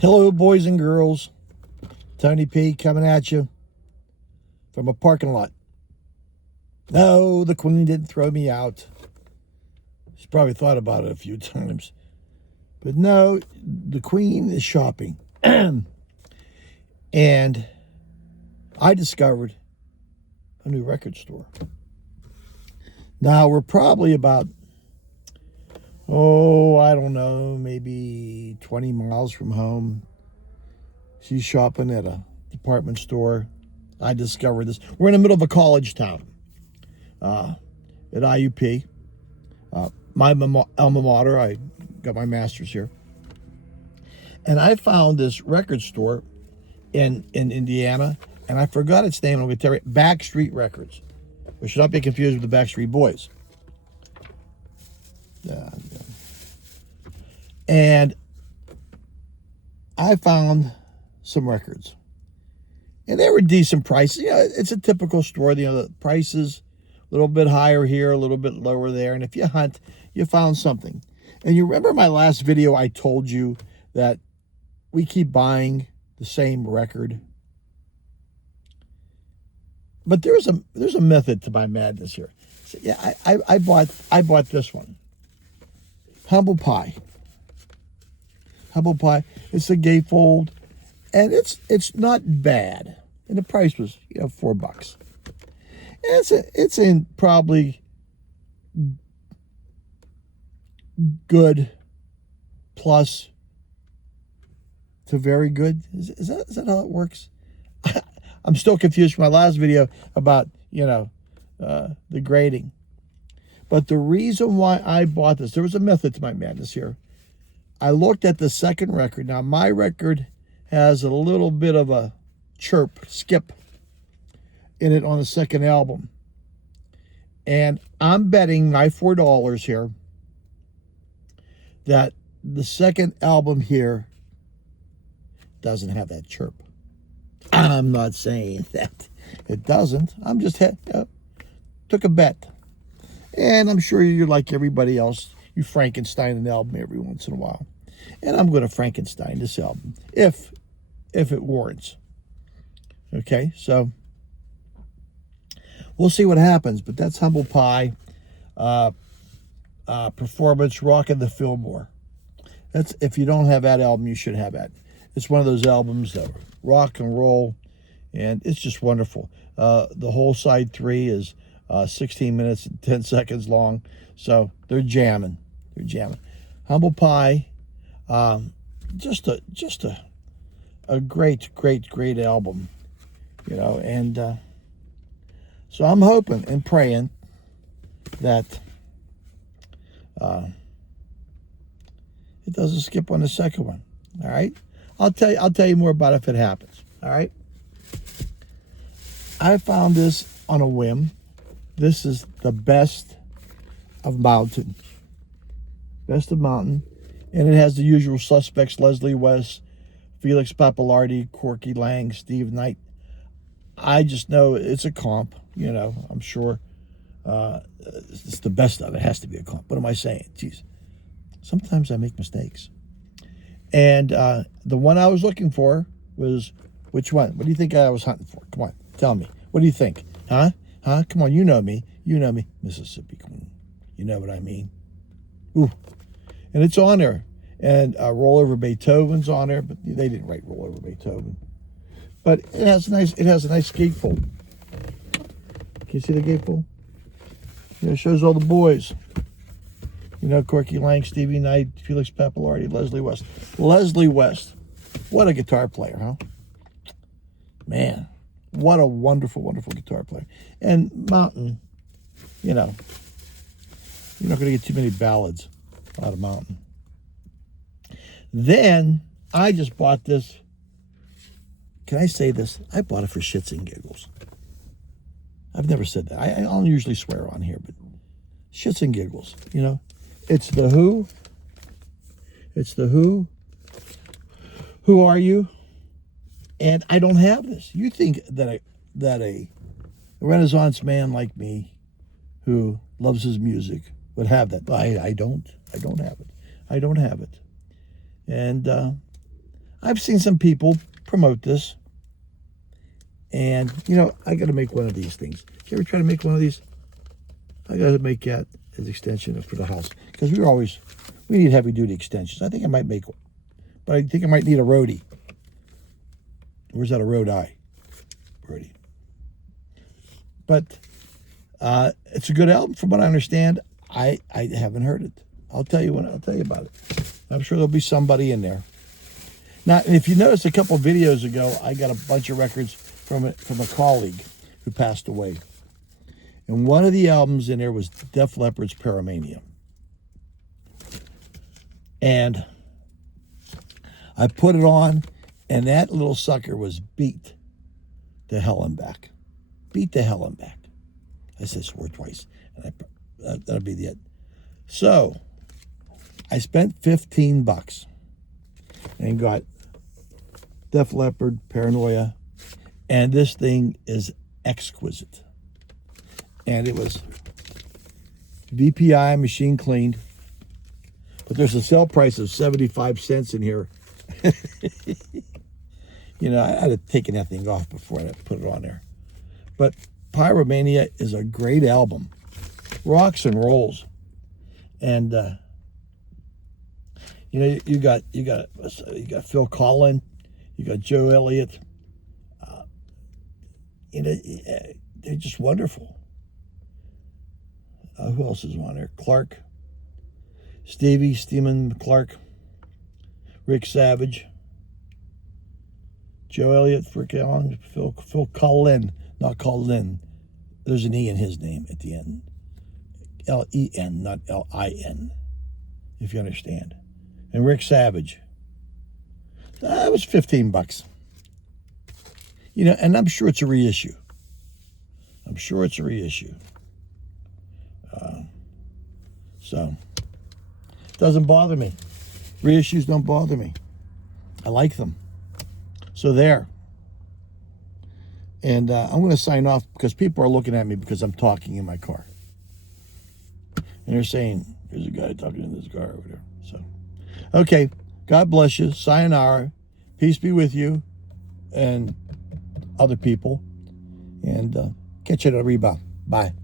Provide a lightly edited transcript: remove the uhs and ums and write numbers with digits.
Hello, boys and girls. Tony P coming at you from a parking lot. No, the Queen didn't throw me out. She's probably thought about it a few times. But no, the Queen is shopping. And I discovered a new record store. Now, we're probably about, I don't know, maybe 20 miles from home. She's shopping at a department store. I discovered this. We're in the middle of a college town at IUP. My alma mater. I got my master's here. And I found this record store in Indiana, and I forgot its name. I'm going to tell you, Backstreet Records. We should not be confused with the Backstreet Boys. And I found some records, and they were decent prices. You know, it's a typical store. You know, the prices a little bit higher here, a little bit lower there. And if you hunt, you found something. And you remember my last video, I told you that we keep buying the same record. But there's a method to my madness here. So, yeah, I bought this one. Humble Pie. Humble Pie. It's a gatefold, and it's not bad. And the price was $4. And it's in probably good plus to very good. Is that how it works? I'm still confused from my last video about the grading. But the reason why I bought this, there was a method to my madness here. I looked at the second record. Now, my record has a little bit of a skip in it on the second album. And I'm betting my $4 here that the second album here doesn't have that chirp. I'm not saying that it doesn't. I'm just took a bet. And I'm sure you're like everybody else. You Frankenstein an album every once in a while. And I'm going to Frankenstein this album if it warrants. Okay, so we'll see what happens. But that's Humble Pie. Performance, Rockin' the Fillmore. That's, if you don't have that album, you should have that. It's one of those albums that rock and roll, and it's just wonderful. The whole side 3 is 16 minutes and 10 seconds long, so they're jamming. They're jamming. Humble Pie, just a great album, and so I'm hoping and praying that it doesn't skip on the second one. All right, I'll tell you more about it if it happens. All right. I found this on a whim. This is the Best of Mountain. Best of Mountain. And it has the usual suspects: Leslie West, Felix Pappalardi, Corky Lang, Steve Knight. I just know it's a comp. I'm sure it's the best of it. It has to be a comp. What am I saying? Jeez. Sometimes I make mistakes. And the one I was looking for was, which one? What do you think I was hunting for? Come on, tell me. What do you think? Huh? Come on, you know me. Mississippi Queen. You know what I mean? Ooh. And it's on there. And Roll Over Beethoven's on there, but they didn't write Roll Over Beethoven. But it has a nice gatefold. Can you see the gatefold? Yeah, it shows all the boys. Corky Lang, Stevie Knight, Felix Pappalardi, Leslie West. Leslie West. What a guitar player, huh? Man, what a wonderful, wonderful guitar player. And Mountain, you're not going to get too many ballads out of Mountain. Then I just bought this. Can I say this? I bought it for shits and giggles. I've never said that. I don't usually swear on here, but shits and giggles, It's The Who. It's The Who. Who Are You? And I don't have this. You think that a Renaissance man like me, who loves his music, would have that? I don't. I don't have it. And I've seen some people promote this. And, you know, I got to make one of these things. You ever try to make one of these? I got to make that as an extension for the house. Because we need heavy-duty extensions. I think I might make one. But I think I might need a roadie. Where's that, a road eye? Roadie. But it's a good album from what I understand. I haven't heard it. I'll tell you about it. I'm sure there'll be somebody in there. Now, if you noticed a couple of videos ago, I got a bunch of records from a colleague who passed away. And one of the albums in there was Def Leppard's Paramania. And I put it on, and that little sucker was beat to hell and back. Beat to hell and back. I said swear twice. And that'll be the end. So, I spent $15 and got Def Leppard, Paranoia, and this thing is exquisite. And it was VPI, machine cleaned, but there's a sale price of 75 cents in here. You know, I'd have taken that thing off before I put it on there. But Pyromania is a great album. Rocks and rolls. And you know, you got Phil Collen, you got Joe Elliott. You know, they're just wonderful. Who else is on there? Clark, Stevie Steeman Clark, Rick Savage, Joe Elliott, Phil Collen, not Collen. There's an E in his name at the end. L-E-N, not L-I-N, if you understand. And Rick Savage. That was $15. You know, and I'm sure it's a reissue. So, it doesn't bother me. Reissues don't bother me. I like them. So there. And I'm going to sign off because people are looking at me because I'm talking in my car. And they're saying, there's a guy talking in this car over there. So, okay. God bless you. Sayonara. Peace be with you and other people. And catch you at a rebound. Bye.